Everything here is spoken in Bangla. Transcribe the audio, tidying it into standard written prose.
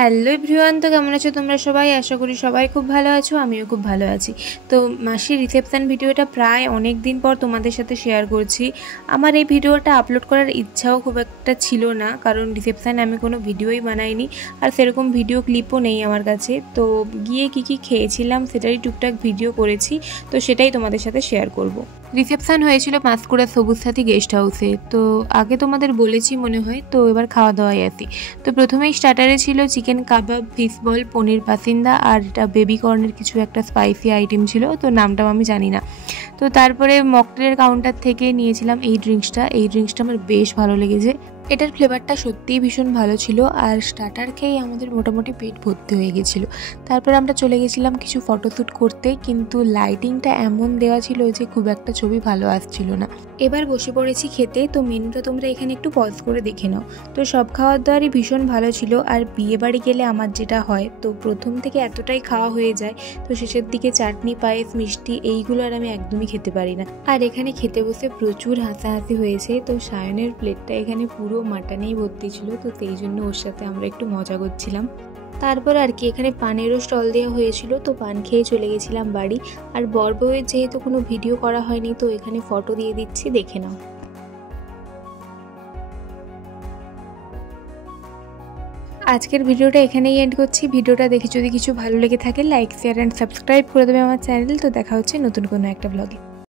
হ্যালো এভরিওয়ান, তো কেমন আছো তোমরা সবাই? আশা করি সবাই খুব ভালো আছো, আমিও খুব ভালো আছি। তো মাসির রিসেপশান ভিডিওটা প্রায় অনেক দিন পর তোমাদের সাথে শেয়ার করছি। আমার এই ভিডিওটা আপলোড করার ইচ্ছাও খুব একটা ছিল না, কারণ রিসেপশানে আমি কোনো ভিডিওই বানাইনি আর সেরকম ভিডিও ক্লিপও নেই আমার কাছে। তো গিয়ে কী খেয়েছিলাম সেটারই টুকটাক ভিডিও করেছি, তো সেটাই তোমাদের সাথে শেয়ার করব। রিসেপশান হয়েছিল পাঁশকুড়া সবুজ সাথী গেস্ট হাউসে। তো আগে তোমাদের বলেছি মনে হয়, তো এবার খাওয়া দাওয়ায় আসি। তো প্রথমেই স্টার্টারে ছিল চিকেন কাবাব, ফিশ বল, পনির পাসিন্দা আর এটা বেবি কর্নের কিছু একটা স্পাইসি আইটেম ছিল, তো নামটাও আমি জানি না। তো তারপরে মকটেলের কাউন্টার থেকে নিয়েছিলাম এই ড্রিঙ্কসটা আমার বেশ ভালো লেগেছে। এটার ফ্লেভারটা সত্যিই ভীষণ ভালো ছিল আর স্টার্টার খেয়েই আমাদের মোটামুটি পেট ভর্তি হয়ে গেছিলো। তারপর আমরা চলে গেছিলাম কিছু ফটোশ্যুট করতে, কিন্তু লাইটিংটা এমন দেওয়া ছিল যে খুব একটা ছবি ভালো আসছিল না। এবার বসে পড়েছি খেতে। তো মেনুটা তোমরা এখানে একটু পজ করে দেখে নাও। তো সব খাওয়ার দাওয়ারই ভীষণ ভালো ছিল। আর বিয়ে বাড়ি গেলে আমার যেটা হয়, তো প্রথম থেকে এতটাই খাওয়া হয়ে যায়, তো শেষের দিকে চাটনি, পায়েস, মিষ্টি এইগুলো আর আমি একদমই খেতে পারি না। আর এখানে খেতে বসে প্রচুর হাসাহাসি হয়েছে। তো সায়নের প্লেটটা এখানে পুরো মাটনেই ভর্তি ছিল, তো সেই জন্য ওর সাথে আমরা একটু মজা করছিলাম। তারপর আর কি এখানে পানেরও স্টল দেওয়া হয়েছিল, তো পান খেয়ে চলে গেছিলাম বাড়ি। আর বর বউয়ের যেহেতু কোনো ভিডিও করা হয়নি, তো এখানে ফটো দিয়ে দিচ্ছি, দেখে নাও। আজকের ভিডিওটা এখানেই এন্ড করছি। ভিডিওটা দেখে যদি কিছু ভালো লেগে থাকে লাইক, শেয়ার অ্যান্ড সাবস্ক্রাইব করে দেবে আমার চ্যানেল। তো দেখা হচ্ছে নতুন কোনো একটা ব্লগে।